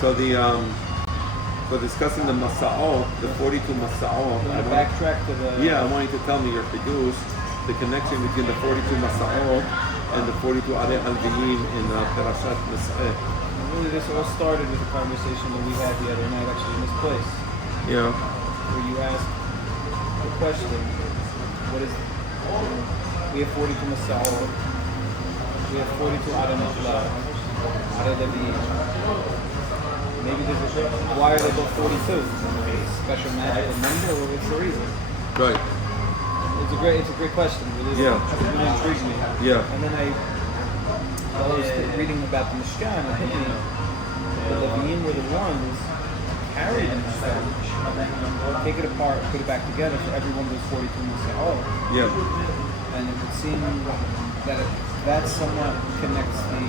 So for discussing the Masa'ot, the 42 Masa'ot. I backtrack to the... Yeah, I want you to tell me your Chidush, the connection between the 42 Masa'ot and the 42 Arei Alviyim in Parashat Misc. Really, this all started with a conversation that we had the other night, actually, in this place. Yeah. Where you asked the question, what is... we have 42 Masa'ot, we have 42 Arei Nafla, Arei Leviyim. Maybe there's a... why are they both 42? Special magical number, or what's the reason? Right. It's a great question. Really, Yeah. It really intrigues me. Yeah. And then I was reading about the Mishkan, and thinking the Leviyim were the ones carry the Mishkan, take it apart, put it back together for every one of those 42 Masa'ot. Yeah. And it would seem that somewhat connects the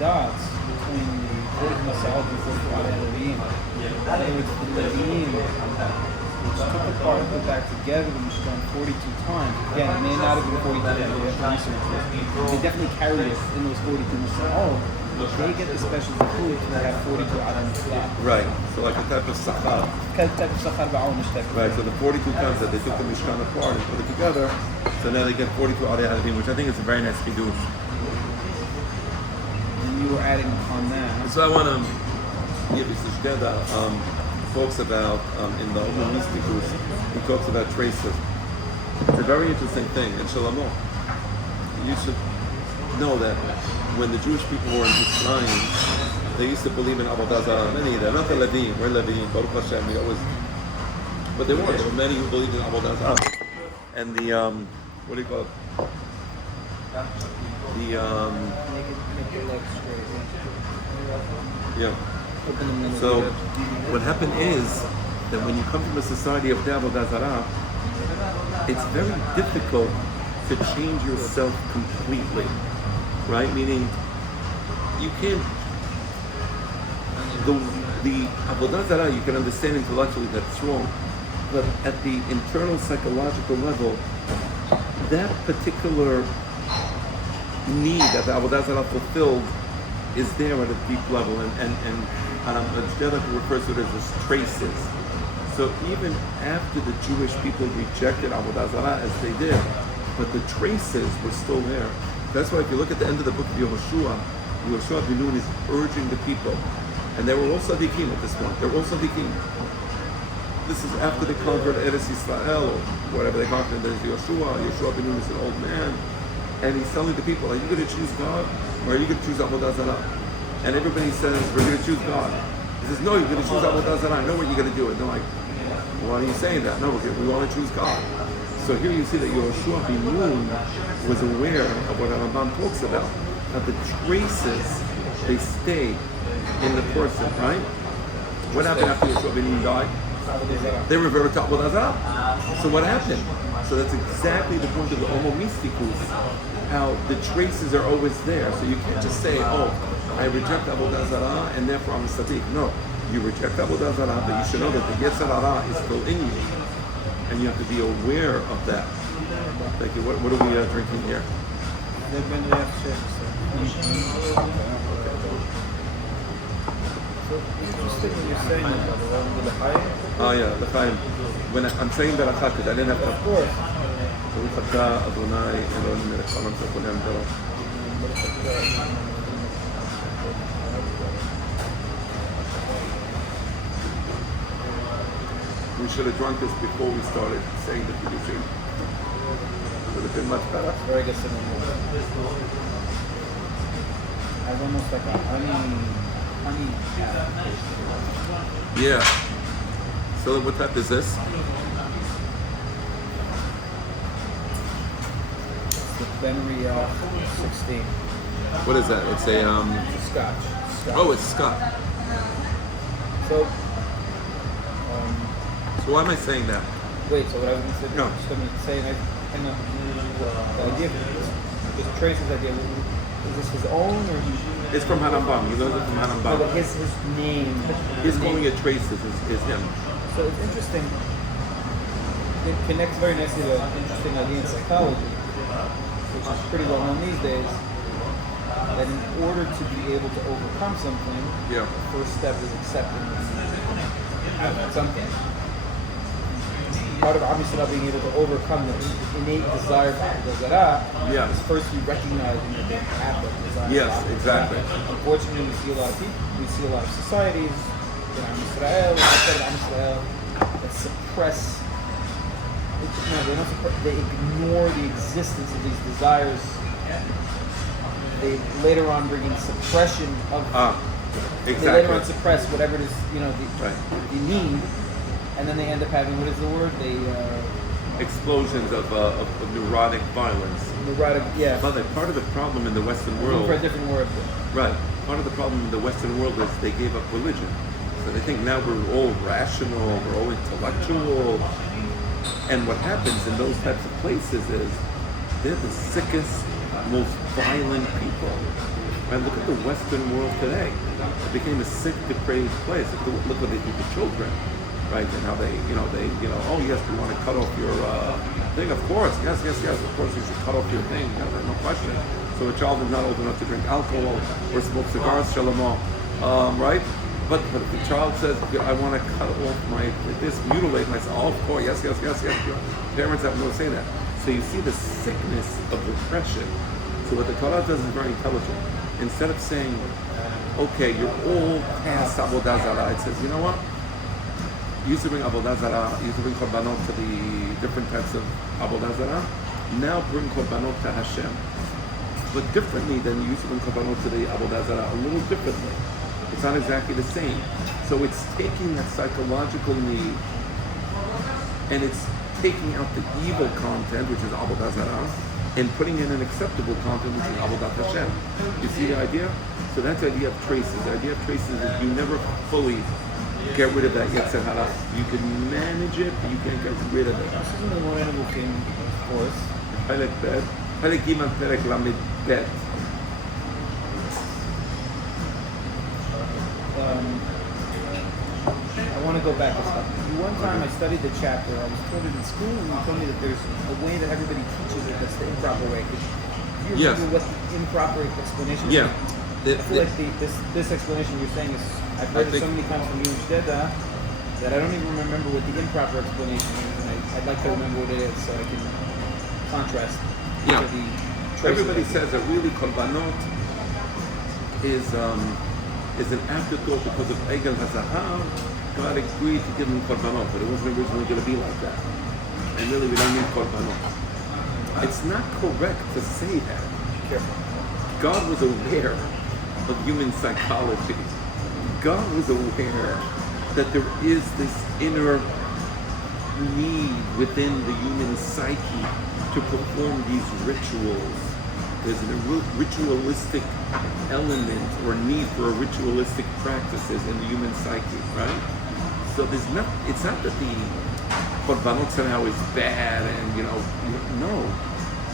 dots between the 40 Masa'ot and 40 Arei Leviyim. It was the Leviyim which took apart and put back together the Mishkan 42 times. Again, it may not have been 42 times. They definitely carried it in those 42 Masa'ot. They get the special food to have 42 Arei Nafla. Right. So like a type of Sachar. Right. So the 42 times that they took the Mishkan apart and put it together, so now they get 42 Arei Alviyim, which I think is a very nice Chidush. You were adding on that. So I want to give you Shgeda talks about in the Homo Mysticus, he talks about traces. It's a very interesting thing. And Shalomo, you should know that when the Jewish people were in Mitzrayim, they used to believe in Avodah Zarah. Many, they're not the Levim, we're Levim, Baruch Hashem, we always, but there were many who believed in Avodah Zarah. And the, what do you call it? Make your legs straight. Yeah. So what happened is that when you come from a society of Avodah Zarah, it's very difficult to change yourself completely, right? Meaning you can't. The Avodah Zarah you can understand intellectually that's wrong, but at the internal psychological level, that particular need that the Avodah Zarah fulfilled is there at a deep level, and Jeddah refers to it as traces. So even after the Jewish people rejected Avodah Zarah as they did, but the traces were still there. That's why if you look at the end of the book of Yehoshua ben Nun is urging the people, and they were all Sadiqim at this point. They're all Sadiqim. This is after they conquered Eretz Yisrael, or whatever they conquered. There's Yehoshua ben Nun is an old man, and he's telling the people, are you going to choose God, or are you going to choose Avodah Zarah? And everybody says, we're going to choose God. He says, no, you're going to choose Avodah Zarah. I know what you're going to do. And they're like, why are you saying that? No, we want to choose God. So here you see that Yehoshua ben Nun was aware of what Rambam talks about. That the traces, they stay in the person, right? What happened after Yehoshua ben Nun died? They reverted to Avodah Zarah. So what happened? So that's exactly the point of the Homo Mysticus, how the traces are always there. So you can't just say, oh, I reject Avodah Zarah and therefore I'm a Sadiq. No, you reject Avodah Zarah, but you should know that the Yetzer Hara is still in you. And you have to be aware of that. Thank you. What are we drinking here? Interesting when you're saying the L'chaim. Oh yeah, L'chaim. When I'm saying Beracha, because I didn't have to. Of course. Baruch atah Adonai Eloheinu melech haolam shekol ha'am daro. We should have drunk this before we started saying the Kiddushin. Would have been much better. Very good cinnamon. Has almost like a honey. Yeah. So what type is this? The Benry 16. What is that? It's a Scotch. Oh, it's Scotch. So why am I saying that? wait, so what I was going to say, No. just going to say, I kind of the idea, this Trace's idea, is this his own or It's from Harambam. He learns it from Harambam. but his name? He's calling it Traces. Is him. So it's interesting. It connects very nicely to an interesting idea in psychology, which is pretty well known these days. that in order to be able to overcome something, Yeah. the first step is accepting that something. Part of obviously not being able to overcome the innate desire for Avodah Zarah Yeah. is first you recognizing that they have that desire. Yes, for Avodah exactly. Zarah. Unfortunately, we see a lot of people, we see a lot of societies in Israel, outside of Israel, that suppress. No, they don't suppress. They ignore the existence of these desires. They later on bring in suppression of. They later on Exactly. suppress whatever it is, Right. the need, and then they end up having, what is the word? They Explosions of neurotic violence. neurotic. Yeah. But part of the problem in the Western Looking world, for a different word. right? Part of the problem in the Western world is they gave up religion. So they think now we're all rational, we're all intellectual. And what happens in those types of places is they're the sickest, most violent people. Right? Look at the Western world today. It became a sick, depraved place. Look what they do to children, right? And how they, oh yes, we want to cut off your thing. Of course, yes. Of course, you should cut off your thing. No question. So a child is not old enough to drink alcohol or smoke cigars, shalom, right? But if the child says, I want to cut off mutilate myself, oh, of course, yes. Parents have no say that. So you see the sickness of repression. So what the Torah does is very intelligent. Instead of saying, okay, you're all past Avodah Zarah, it says, you know what? You used to bring Avodah Zarah, you used to bring Korbanot to the different types of Avodah Zarah. Now bring Korbanot to Hashem. But differently than you used to bring Korbanot to the Avodah Zarah, a little differently. It's not exactly the same. So it's taking that psychological need and it's taking out the evil content, which is Avodah Zarah, and putting in an acceptable content, which is Avodat Hashem. You see the idea? So that's the idea of traces. The idea of traces is you never fully get rid of that Yetzer Hara. You can manage it, but you can't get rid of it. This isn't the more animal king, of course. Perek Bet, Perek Gimel, Perek Lamed Bet. I want to go back a step. One time I studied the chapter. I was told it in school, and you told me that there's a way that everybody teaches it that's the improper way. Could you remember what the improper explanation is? Yeah. I feel like this explanation you're saying is, I've heard it so many times from you and Shteda that I don't even remember what the improper explanation is, and I'd like to remember what it is so I can contrast Yeah. to the traces. Everybody says that really Korbanot is an afterthought because of Egel HaZahav. God agreed to give them Korbanot, but it wasn't originally going to be like that. And really, we don't need Korbanot. It's not correct to say that. Careful. God was aware of human psychology. God was aware that there is this inner need within the human psyche to perform these rituals. There's a ritualistic element or need for ritualistic practices in the human psyche, right? So it's not that the Korbanot somehow is bad and, no.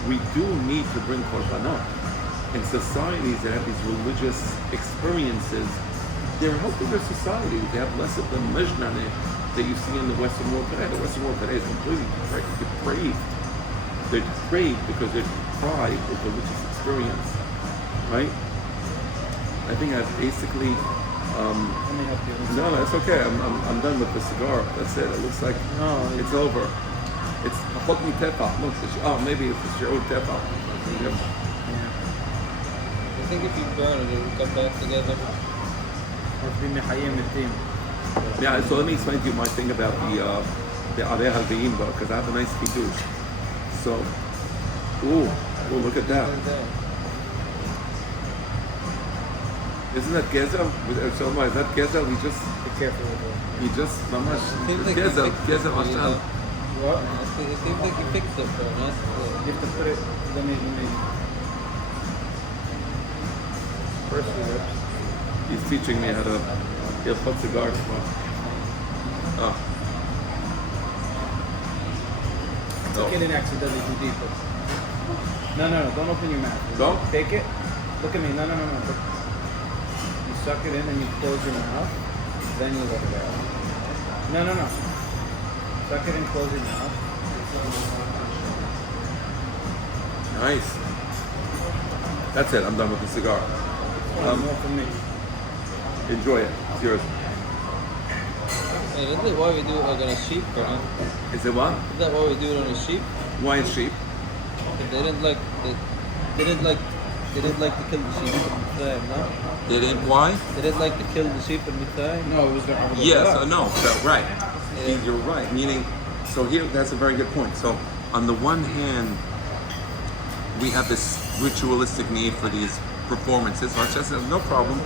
We do need to bring Korbanot. In societies that have these religious experiences, they're helping their society. They have less of the mejnane that you see in the Western world today. The Western world today is completely depraved. They're depraved because they're deprived of religious experience, right? I think I've basically. Let me help you. No, that's okay. I'm done with the cigar. That's it. It looks like it's over. It's hot mi tefah. Look, maybe it's your own tefah. I think if you burn it, it will come back together. Yeah, so let me explain to you my thing about the Areh Halveim, because I have a nice kiddush. So, look at that. Isn't that Gezel? Is that Gezel? Be careful with it. He just, mamash, Seems like Gezel, you fixed Gezel, it, you Mashal. know? What? It seems like you fixed it for us. You have to put it. Let me. First we rip. He's teaching me how to put cigars. Oh. Look at it accidentally too deep. No, don't open your mouth. Don't? Take it. Look at me. No. You suck it in and you close your mouth. Then you let it out. No. Suck it and close your mouth. Nice. That's it. I'm done with the cigar. More for me. Enjoy it. It's yours. Hey, isn't that why we do it like on a sheep or not? Is it what? Is that why we do it on a sheep? Why is sheep? They didn't like to kill the sheep in Mitzrayim, no? They didn't. Why? They didn't like to kill the sheep in Mitzrayim. No, it was the Avodah Yes. Zarah. No. So, right. Yeah. You're right. Meaning, so here, that's a very good point. So, on the one hand, we have this ritualistic need for these performances. So Hashem says, no problem.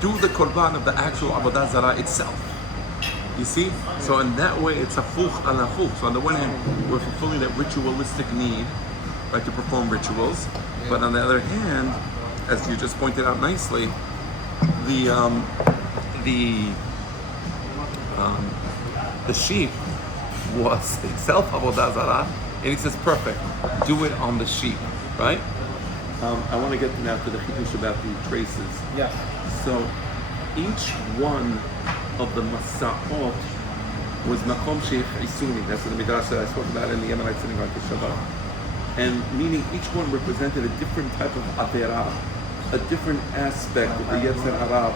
Do the korban of the actual Avodah Zarah itself. You see? So in that way, it's a fuch ala fuch. So on the one hand, we're fulfilling that ritualistic need, right, to perform rituals. But on the other hand, as you just pointed out nicely, the sheep was itself Avodah Zarah, and he says, perfect, do it on the sheep, right? I want to get now to the chidush about the traces. Yes. So each one of the masa'ot was makom sheikh isuni. That's what the midrash that I spoke about in the Yemenite synagogue to Shabbat. And meaning each one represented a different type of averah, a different aspect of the Yetzer Hara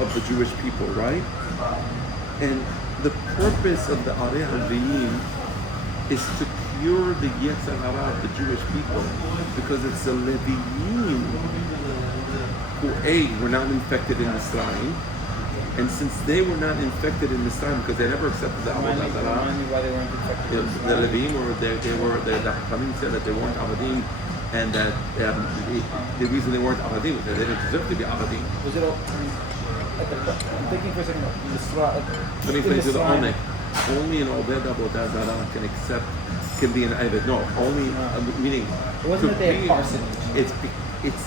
of the Jewish people, right? And the purpose of the Areh Halviyim is to cure the Yetzer Hara of the Jewish people, because it's the Leviim who were not infected in Mitzrayim, and since they were not infected in Mitzrayim because they never accepted the Avodah Zarah, Remind me why they weren't infected. the Leviim the Chachamim said that they weren't Avadim, and that the reason they weren't Avadim was that they didn't deserve to be Avadim. Was it all? I'm thinking for a second. Let me explain to the Omek. Only an Obed Avodah Zarah can be an Eved. No, only meaning. It wasn't to that they had be- parsonage. It's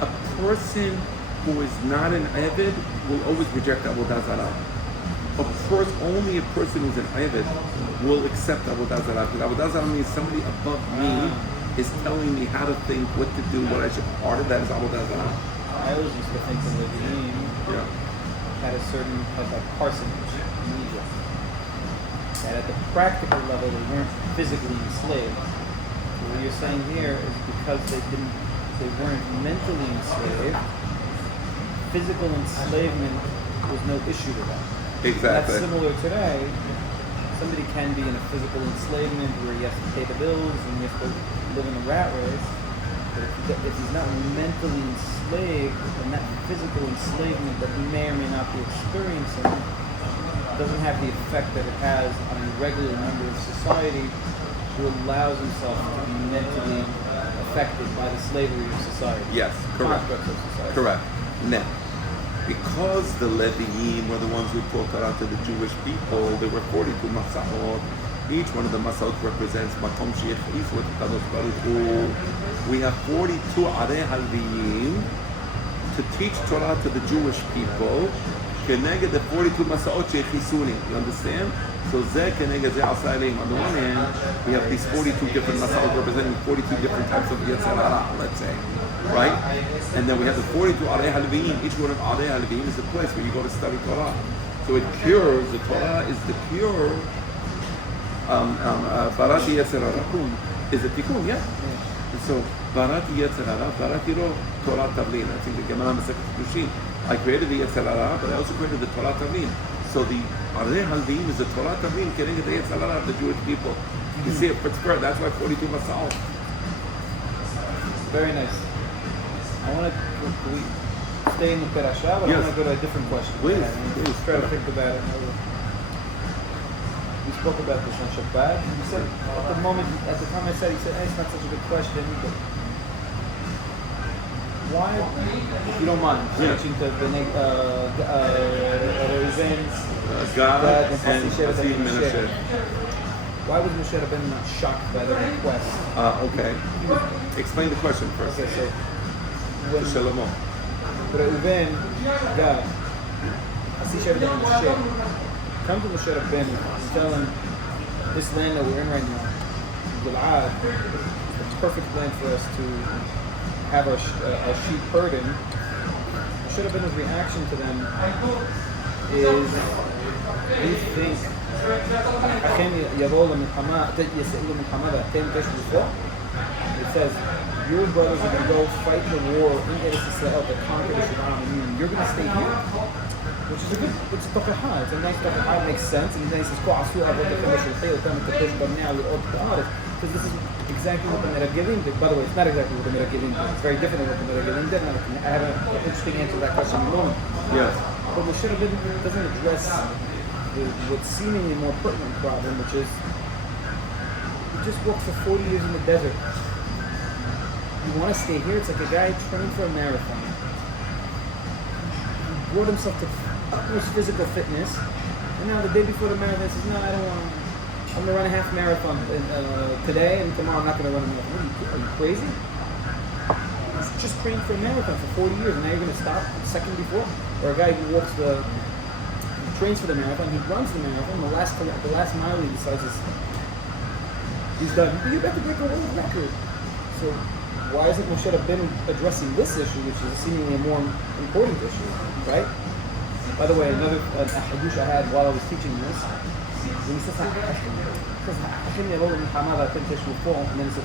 a person who is not an Eved will always reject Avodah Zarah. Only a person who's an Eved will accept Avodah Zarah. Because Avodah Zarah means somebody above me is telling me how to think, what to do, what I should. Part of that is Avodah Zarah. I always used to think the Leviim Yeah. had a certain type of parsonage in Egypt. And at the practical level, they weren't physically enslaved. What you're saying here is because they weren't mentally enslaved. Physical enslavement was no issue to them. Exactly. That's similar today. Somebody can be in a physical enslavement where he has to pay the bills and he has to live in a rat race. But if he's not mentally enslaved, then that physical enslavement that he may or may not be experiencing doesn't have the effect that it has on a regular member of society who allows himself to be mentally affected by the slavery of society. Yes, correct. Constructs of society. Correct. Now, because the Leviim were the ones who taught Torah to the Jewish people, there were 42 Masahot. Each one of the Masahot represents Makom Sheikh Yisrael Kadosh Baruch Hu. We have 42 Areh Halviyim to teach Torah to the Jewish people. Keneged the 42 Masahot Sheikh Yisuni. You understand? So Zeh Keneged Zeh Asa Aleim. On the one hand, we have these 42 different Masahot representing 42 different types of Yetzer Hara, let's say. Right? And then we have the 42 Areh Halviyim. Each one of Areh Halviyim is a place where you go to study Torah. So it cures, the Torah is the cure. Barati Yetzer Hara is a tikkun, yeah. And so Barati Yetzer Hara, Barati Ro Torah Tavlin. I think the Gemara Masechet Kedushin. I created the Yetzer Hara, but I also created the Torah Tavlin. So the Areh Halviyim is the Torah Tavlin, getting the Yetzer Hara of the Jewish people. You see it, that's why 42 Masal. Very nice. I want to stay in the Perashah, but Yes. I want to go to a different question. Please, And please. try to think about it. We spoke about this on Shabbat. You said at the time I said, hey, it's not such a good question, but why, if you don't mind, Yeah. switching to Reuven's Gad Gad and Hashem Hasid Menashe. Why was Moshe Rabbeinu not shocked by the request? Okay. Explain the question first. Okay, so when Shalomo. Reuven, Gad, Hashem Menashe, come to Moshe Rabbeinu and tell him this land that we're in right now, Gil'ad, is the perfect land for us to have our sheep herding. Moshe Rabbeinu's reaction to them is, we think, אכן יבואו למלחמה, יסעו למלחמה ואתם תשבו פה. It says, your brothers are going to go fight the war in Eretz Yisrael to conquer the Shemar and you're going to stay here, which is a good, it's a tokahah, it's a nice tokahah, it makes sense, and then he says, because this is exactly what the Meragelim did. By the way, it's not exactly what the Meragelim did. It's very different than what the Meragelim did. I have an interesting answer to that question in a moment. Yes. But Moshe Rabbeinu doesn't address what's seemingly more pertinent problem, which is you just walked for 40 years in the desert. You want to stay here? It's like a guy training for a marathon. He brought himself to utmost physical fitness, and now the day before the marathon, he says, "No, I don't want to. I'm going to run a half marathon today, and tomorrow I'm not going to run a marathon." Are you crazy? He's just trained for a marathon for 40 years, and now you're going to stop a second before? Or a guy who trains for the marathon, he runs the marathon, the last mile he decides he's done. You're about to break a world record. So why isn't Moshe Rabbeinu addressing this issue, which is seemingly a more important issue, right? By the way, another hadush I had while I was teaching this, when he says Ha'achim, and then he says,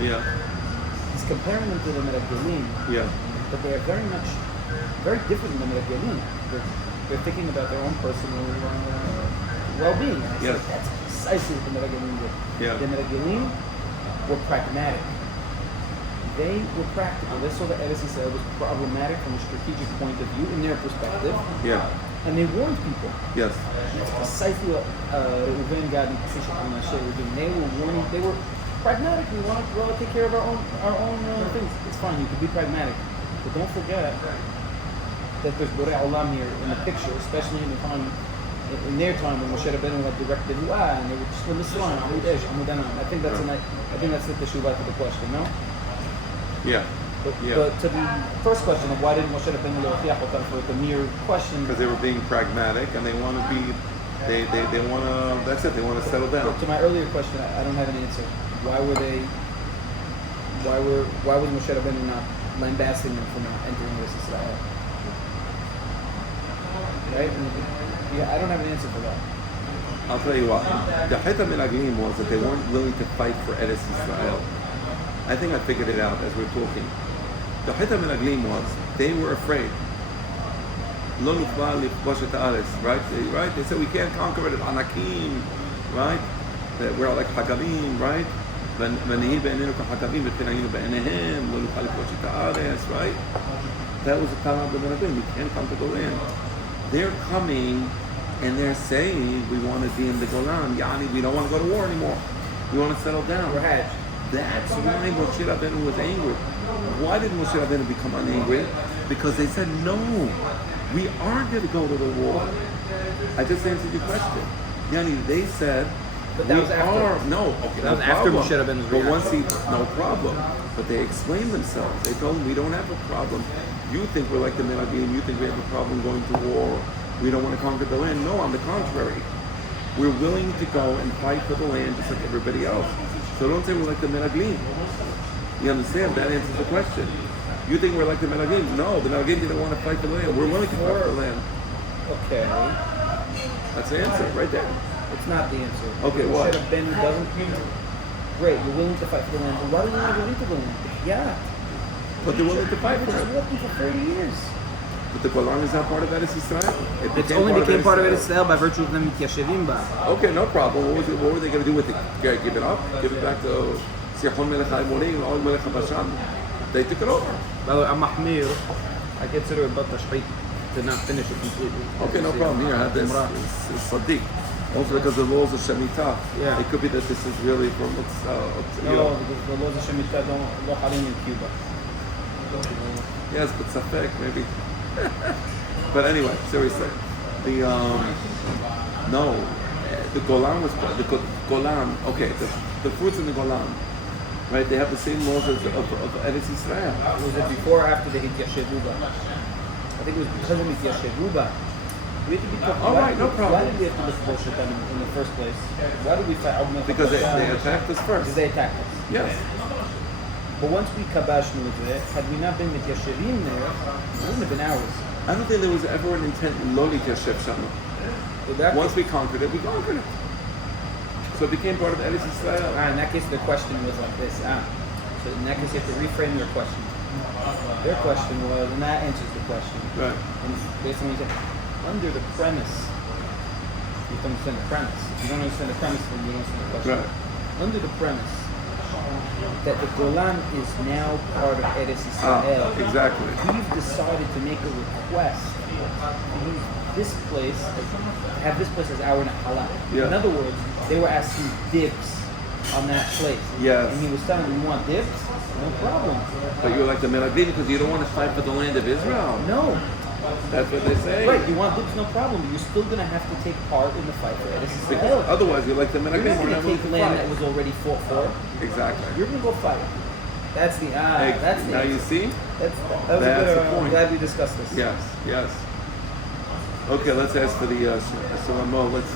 Yeah. he's comparing them to the Meragelim, Yeah. but they are very different than the Meragelim. They're thinking about their own personal well-being. Yes. That's precisely what the Meragelim did. Yeah. The Meragelim were pragmatic. They were practical. They saw that Eretz Yisrael was problematic from a strategic point of view in their perspective. Yeah. And they warned people. Yes. That's precisely what Reuven, Gad, and Pesach were doing. They were warning. They were pragmatic. We want to take care of our own things. It's fine. You can be pragmatic, but don't forget that there's Borei Olam here in the picture, especially in the time, in their time when Moshe Rabbeinu had directed and they were just in this line, Amud Esh, Amud Anan. I think that's the teshuvah to the question. No. Yeah. But Yeah. to the first question of why didn't Moshe Rabbeinu le'ochiach otam for the mere question, Because they were being pragmatic and they want to be, they want to, that's it, they want to settle down. to my earlier question, I don't have an answer. Why was Moshe Rabbeinu not lambasting them for not entering Eretz Yisrael? Right? I don't have an answer for that. I'll tell you what, the Cheta Melaglim was that they weren't willing to fight for Eretz Yisrael. I think I figured it out as we're talking. The Cheta Melaglim was, they were afraid. Lo nukba likbosh et haaretz, right? They said we can't conquer it, Anakim, right? That we're like Hagavim, right? ונהי בעינינו כחגבים וכן היינו בעיניהם, לא נוכל לכבוש את הארץ, right? That was the time of the Melaglim. We can't come to the land. They're coming and they're saying we want to be in the Golan. Yani, we don't want to go to war anymore. We want to settle down. We're hedged. That's why Moshe Rabbeinu was angry. Why did Moshe Rabbeinu become angry? Because they said, no, we are going to go to the war. I just answered your question. Yani, they said, but that was after. That was after Moshe Rabbeinu's But reaction. once no problem. But they explained themselves. They told him, we don't have a problem. You think we're like the Melagim. You think we have a problem going to war. We don't want to conquer the land. No, on the contrary. We're willing to go and fight for the land just like everybody else. So don't say we're like the Melagim. You understand? That answers the question. You think we're like the Melagim? No, the Melagim didn't want to fight the land. We're willing to fight for the land. Okay. That's the answer, right there. It's not the answer. Okay, what? Moshe Rabbeinu doesn't. Great, you're willing to fight for the land. But why do you want to go into the land? Yeah. But they're willing to fight for We're just it. walking for 30 years. But the Golan is not part of Eretz Yisrael. It only became part of Eretz Yisrael by virtue of them mityashevim ba. Okay, no problem. What were they going to do with it? Give it up? Give it back to Sichon Melech HaEmorim, Og Melech HaBashan? They took it over. By the way, I'm Mahmir. I consider it but tashchit to not finish it completely. Okay, no problem. Here, I have this Sadiq. Also because the laws of Shemitah. Yeah. It could be that this is really from No, because the laws of Shemitah don't harim in Cuba. Yes, but Safek, maybe. But anyway, seriously. The Golan was the Golan. Okay, the fruits in the Golan, right? They have the same laws of Eretz Yisrael. Was it before or after the Hityashevuba? I think it was because of Hityashevuba. We had to be All right, no problem. Why did we have to disperse them in the first place? Why did we fight? Because they attacked us first. Because they attacked us. Yes. But once we kabashnu it, had we not been mityashevim there, it wouldn't have been ours. I don't think there was ever an intent loli to Shef Shama. So that Once we conquered it, we conquered it. So it became part of Eretz Israel. In that case, their question was like this. So in that case, you have to reframe their question. Their question was, and that answers the question. Right. And based on what you said, under the premise, you have to understand the premise. If you don't understand the premise, then you don't understand the question. Right. Under the premise that the Golan is now part of Eretz Israel, Exactly. we've decided to make a request to use this place, have this place as our Nahala. Yeah. In other words, they were asking dibs on that place. Yes. And he was telling them, you want dibs? No problem. But you're like the Melagdim because you don't want to fight for the land of Israel. No. That's what they say. Right, you want dibs, no problem. You're still going to have to take part in the fight for Eretz Because Israel. otherwise, you're like the You're Melagdim. not We're going not to willing take to land fight. that was already fought for. Exactly. You're going to go fight. That's the that's the Now you see? That was That's a good. the point. Glad we discussed this. Yes. Okay, let's ask for the Suramo. Let's